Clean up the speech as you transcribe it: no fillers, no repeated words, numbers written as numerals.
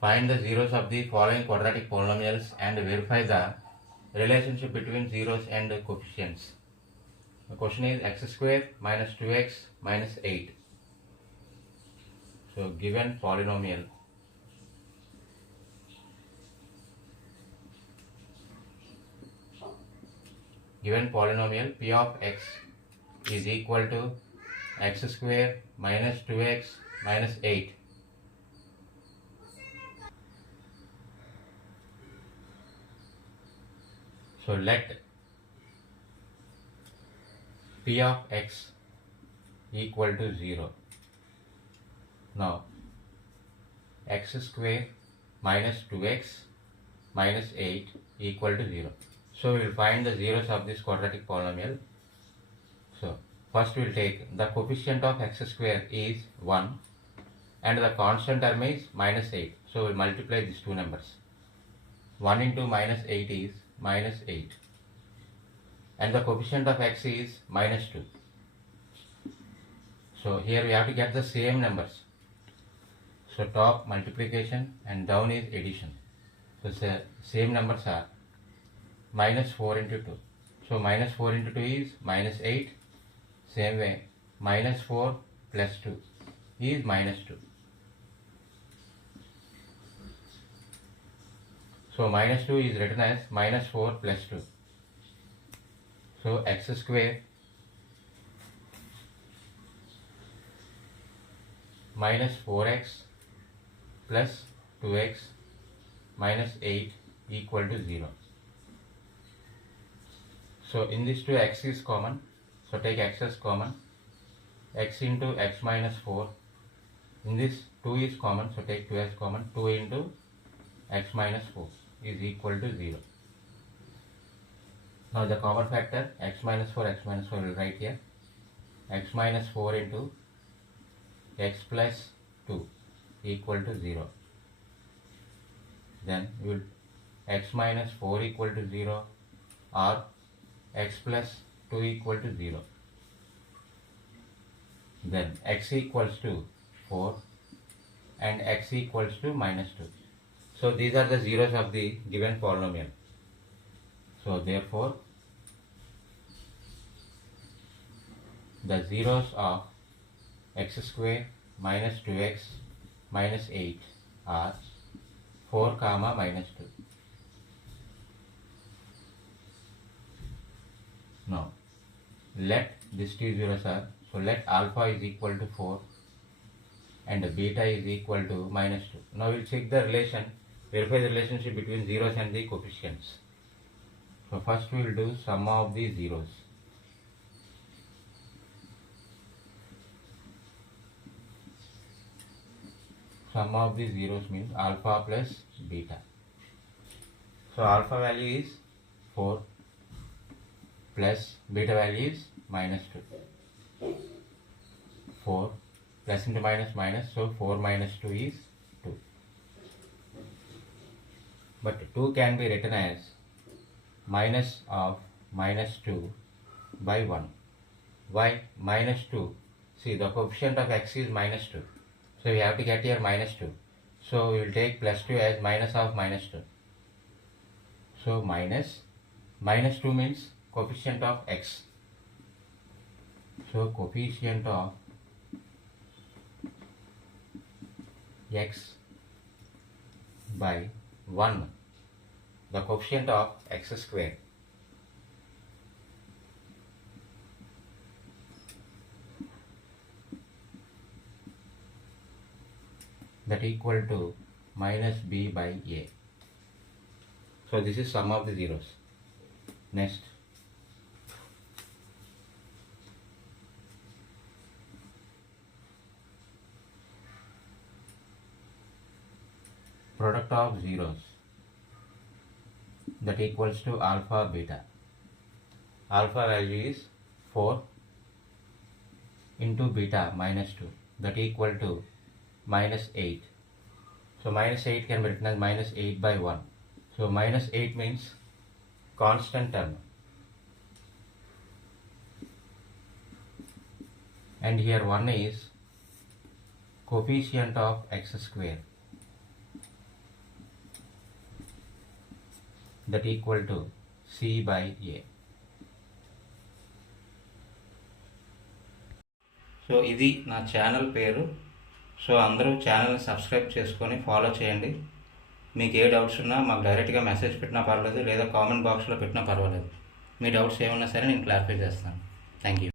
Find the zeros of the following quadratic polynomials and verify the relationship between zeros and coefficients. The question is x square minus 2x minus 8. So given polynomial p of x is equal to x square minus 2x minus 8. So let p of x equal to 0. Now x square minus 2x minus 8 equal to 0. So we will find the zeros of this quadratic polynomial. So first we will take the coefficient of x square is 1 and the constant term is minus 8. So we will multiply these two numbers. 1 into minus 8 is minus 8 and the coefficient of x is minus 2. So here we have to get the same numbers. So top multiplication and down is addition. So same numbers are minus 4 into 2. So minus 4 into 2 is minus 8. Same way minus 4 plus 2 is minus 2. So minus 2 is written as minus 4 plus 2. So x square minus 4x plus 2x minus 8 equal to 0. So in this 2 x is common. So take x as common. X into x minus 4. In this 2 is common. So take 2 as common. 2 into x minus 4 is equal to 0. Now the common factor x minus 4 will write here. X minus 4 into x plus 2 equal to 0. Then we will x minus 4 equal to 0 or x plus 2 equal to 0. Then x equals to 4 and x equals to minus 2. So these are the zeros of the given polynomial. So therefore the zeros of x square minus 2x minus 8 are 4 comma minus 2. Now let these two zeros are, so let alpha is equal to 4 and beta is equal to minus 2. Now we'll check the relation, verify the relationship between zeros and the coefficients. So first we will do sum of the zeros. Sum of the zeros means alpha plus beta. So alpha value is 4 plus beta value is minus 2. 4 plus into minus minus, so 4 minus 2 is 2. But 2 can be written as minus of minus 2 by 1. Why minus 2? See, the coefficient of x is minus 2. So we have to get here minus 2. So we will take plus 2 as minus of minus 2. So minus 2 means coefficient of x. So coefficient of x by 1, the coefficient of x square. That equal to minus b by a. So this is sum of the zeros. Next, product of zeros, that equals to alpha beta. Alpha value is 4 into beta minus 2, that equal to minus 8. So minus 8 can be written as minus 8 by 1. So minus 8 means constant term. And here 1 is coefficient of x square. That equal to C/A. So ఇది నా channel పేరు. So అందరూ ఛానల్ని subscribe చేసుకొని follow చేయండి. మీకు ఏ doubts ఉన్నా మాకు డైరెక్ట్గా మెసేజ్ పెట్టినా పర్వాలేదు, లేదా కామెంట్ బాక్స్లో పెట్టినా పర్వాలేదు. మీ డౌట్స్ ఏమన్నా సరే నేను క్లారిఫై చేస్తాను. Thank you.